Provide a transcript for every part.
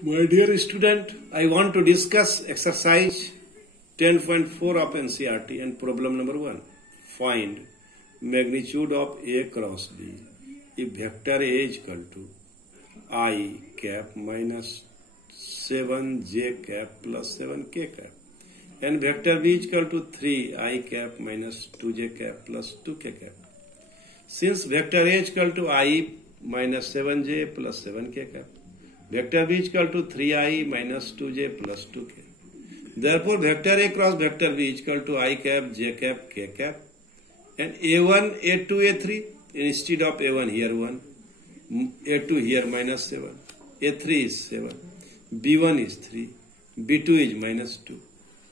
My dear student, I want to discuss exercise 10.4 of NCERT and problem number 1. Find magnitude of A cross B if vector A is equal to I cap minus 7j cap plus 7k cap and vector B is equal to 3I cap minus 2j cap plus 2k cap. Since vector A is equal to I minus 7j plus 7k cap, vector B is equal to 3I minus 2j plus 2k. Therefore, vector A cross vector B is equal to I cap, j cap, k cap. And A1, A2, A3, instead of A1 here 1, A2 here minus 7, A3 is 7, B1 is 3, B2 is minus 2,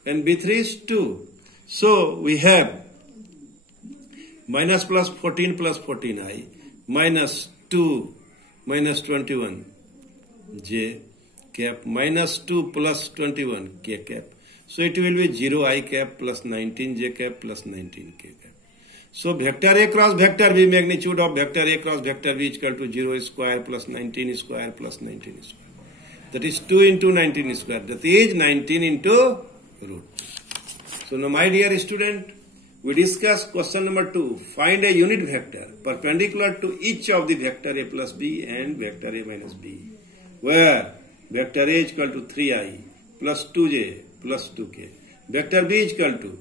and B3 is 2. So, we have minus plus 14 plus 14I, minus 2 minus 21 j cap minus 2 plus 21 k cap. So it will be 0 I cap plus 19 j cap plus 19 k cap. So vector A cross vector B magnitude of vector A cross vector B is equal to 0 square plus 19 square plus 19 square. That is 2 into 19 square. That is 19 into root. So now my dear student, we discuss question number 2. Find a unit vector perpendicular to each of the vector A plus B and vector A minus B, where vector A is equal to 3I plus 2j plus 2k. Vector B is equal to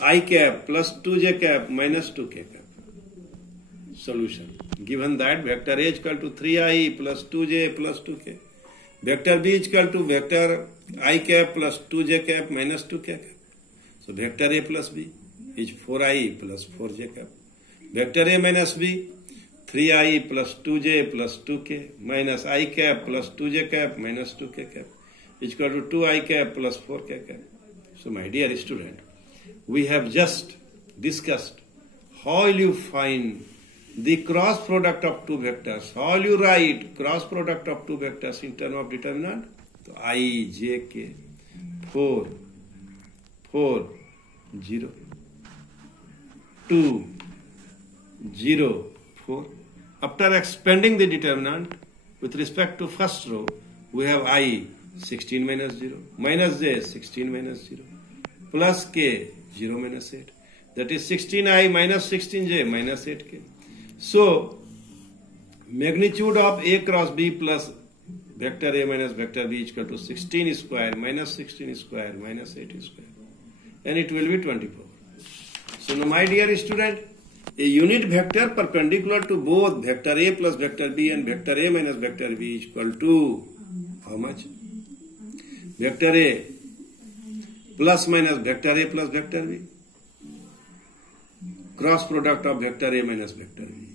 I cap plus 2j cap minus 2k cap. Solution. Given that vector A is equal to 3I plus 2j plus 2k. Vector B is equal to vector I cap plus 2j cap minus 2k cap. So vector A plus B is 4I plus 4j cap. Vector A minus B, 3I plus 2j plus 2k minus I cap plus 2j cap minus 2k cap is equal to 2I cap plus 4k cap. So my dear student, we have just discussed how will you find the cross product of two vectors. How will you write cross product of two vectors in terms of determinant? So I, j, k, 4, 4, 0. 2, 0, 4. After expanding the determinant with respect to first row, we have I 16 minus 0, minus j 16 minus 0, plus k 0 minus 8. That is 16I minus 16j minus 8k. So, magnitude of A cross B plus vector A minus vector B is equal to 16 square minus 16 square minus 8 square. And it will be 24. So now my dear student, a unit vector perpendicular to both vector A plus vector B and vector A minus vector B is equal to how much? Vector A plus minus vector A plus vector B. Cross product of vector A minus vector B.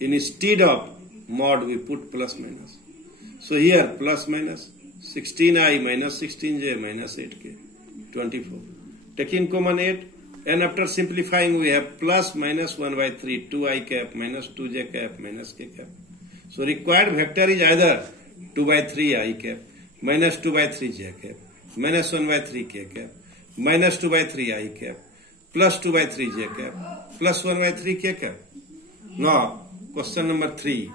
Instead of mod we put plus minus. So here plus minus 16I minus 16j minus 8k 24. Taking common 8. And after simplifying, we have plus minus 1 by 3, 2I cap minus 2j cap minus k cap. So required vector is either 2 by 3 I cap minus 2 by 3 j cap minus 1 by 3 k cap minus 2 by 3 I cap plus 2 by 3 j cap plus 1 by 3 k cap. Now, question number 3.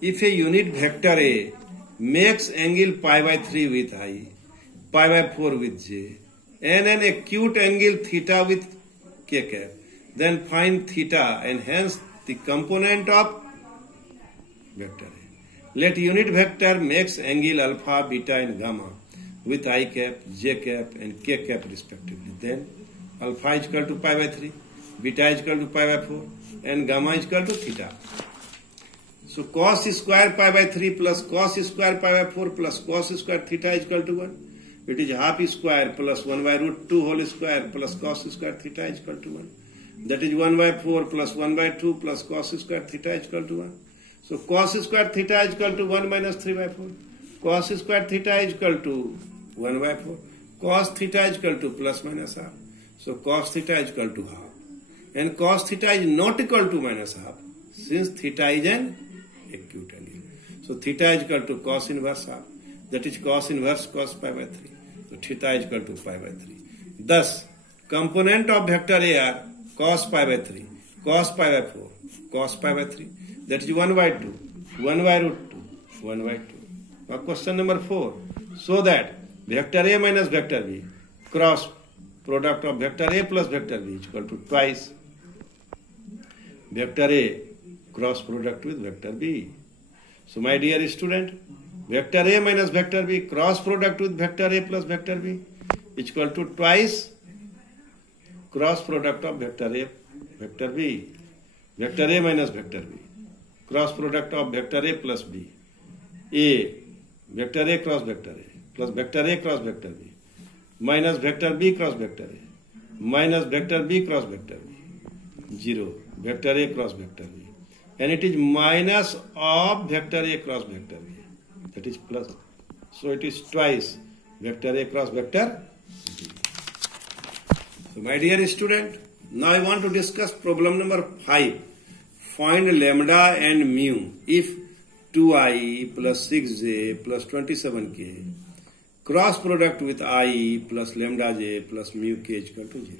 If a unit vector A makes angle pi by 3 with I, pi by 4 with j, and an acute angle theta with k cap, then find theta and hence the component of vector A. Let unit vector makes angle alpha, beta and gamma with I cap, j cap and k cap respectively. Then alpha is equal to pi by 3, beta is equal to pi by 4 and gamma is equal to theta. So cos square pi by 3 plus cos square pi by 4 plus cos square theta is equal to 1. It is half square plus 1 by root 2 whole square plus cos square theta is equal to 1. That is 1 by 4 plus 1 by 2 plus cos square theta is equal to 1. So cos square theta is equal to 1 minus 3 by 4. Cos square theta is equal to 1 by 4. Cos theta is equal to plus minus half. So cos theta is equal to half. And cos theta is not equal to minus half since theta is an acute angle. So theta is equal to cos inverse half. That is cos inverse cos pi by 3. So theta is equal to pi by 3. Thus, component of vector A are cos pi by 3, cos pi by 4, cos pi by 3. That is 1 by 2, 1 by root 2, 1 by 2. Question number 4. So that vector A minus vector B cross product of vector A plus vector B is equal to twice vector A cross product with vector B. So my dear student, vector A minus vector B cross product with vector A plus vector B is equal to twice cross product of vector A vector B. Vector A minus vector B cross product of vector A plus B. A vector A cross vector A plus vector A cross vector B minus vector B cross vector A minus vector B cross vector B. 0. Vector A cross vector B. And it is minus of vector A cross vector B. That is plus. So it is twice vector A cross vector B. So my dear student, now I want to discuss problem number 5. Find lambda and mu if 2i plus 6j plus 27k cross product with I plus lambda j plus mu k is equal to 0.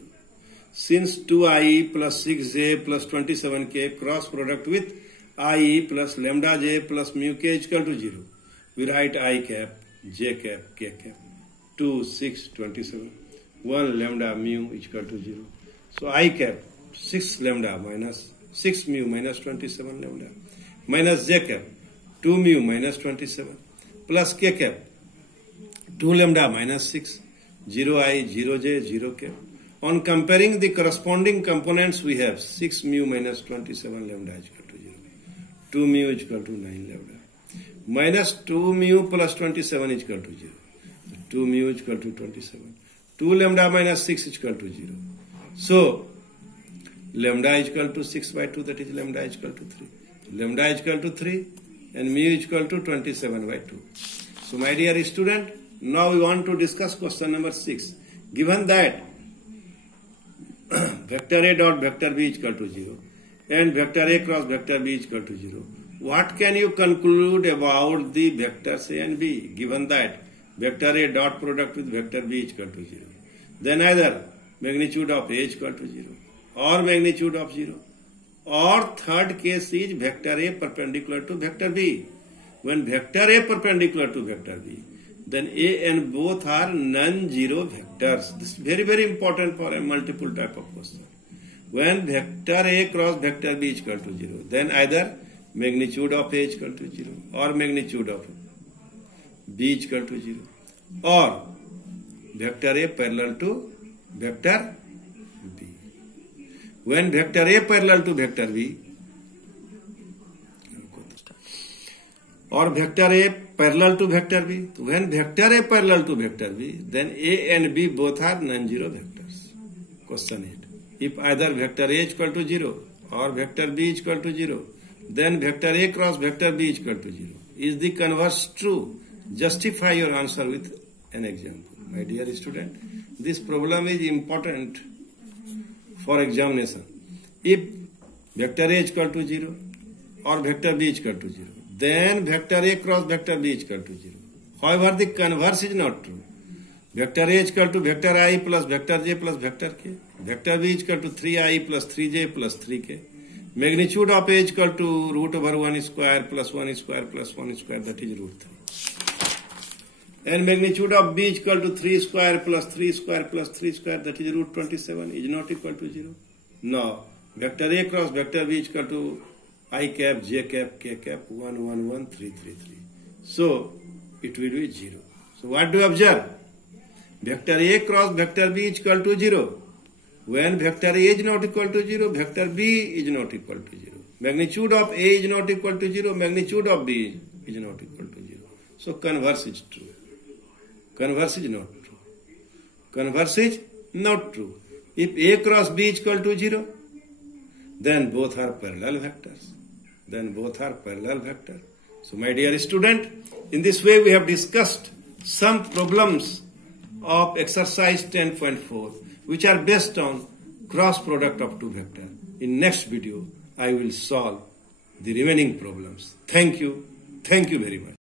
Since 2i plus 6j plus 27k cross product with I plus lambda j plus mu k is equal to 0, we write I cap, j cap, k cap. 2, 6, 27. 1 lambda mu is equal to 0. So I cap 6 lambda minus 6 mu minus 27 lambda minus j cap 2 mu minus 27 plus k cap 2 lambda minus 6 0 I 0 j 0 cap. On comparing the corresponding components, we have 6 mu minus 27 lambda is equal to 0. 2 mu is equal to 9 lambda. Minus 2 mu plus 27 is equal to 0. 2 mu is equal to 27. 2 lambda minus 6 is equal to 0. So, lambda is equal to 6 by 2, that is lambda is equal to 3. Lambda is equal to 3 and mu is equal to 27 by 2. So, my dear student, now we want to discuss question number 6. Given that vector A dot vector B is equal to 0 and vector A cross vector B is equal to 0, what can you conclude about the vectors A and B? Given that vector A dot product with vector B is equal to 0, then either magnitude of A is equal to 0 or magnitude of 0, or third case is vector A perpendicular to vector B. When vector A perpendicular to vector B, then A and both are non-zero vectors. This is very, very important for a multiple type of question. When vector A cross vector B is equal to 0, then either magnitude of A is equal to 0 or magnitude of B is equal to 0, or vector A parallel to vector B. When vector A parallel to vector B or vector A parallel to vector B, when vector A parallel to vector B, then A and B both are non-zero vectors. Question 8. If either vector A is equal to 0 or vector B is equal to 0, then vector A cross vector B is equal to 0. Is the converse true? Justify your answer with an example. My dear student, this problem is important for examination. If vector A is equal to 0 or vector B is equal to 0, then vector A cross vector B is equal to 0. However, the converse is not true. Vector A is equal to vector I plus vector j plus vector k. Vector B is equal to 3i plus 3j plus 3k. Magnitude of A is equal to root over 1 square plus 1 square plus 1 square, that is root 3. And magnitude of B is equal to 3 square plus 3 square plus 3 square, that is root 27, is not equal to 0. Now, vector A cross vector B is equal to I cap, j cap, k cap, 1, 1, 1, 3, 3, 3. So, it will be 0. So, what do you observe? Vector A cross vector B is equal to 0. When vector A is not equal to 0, vector B is not equal to 0. Magnitude of A is not equal to 0, magnitude of B is not equal to 0. So, converse is true. Converse is not true. Converse is not true. If A cross B is equal to 0, then both are parallel vectors. Then both are parallel vectors. So, my dear student, in this way we have discussed some problems of exercise 10.4 which are based on cross product of two vectors. In next video, I will solve the remaining problems. Thank you. Thank you very much.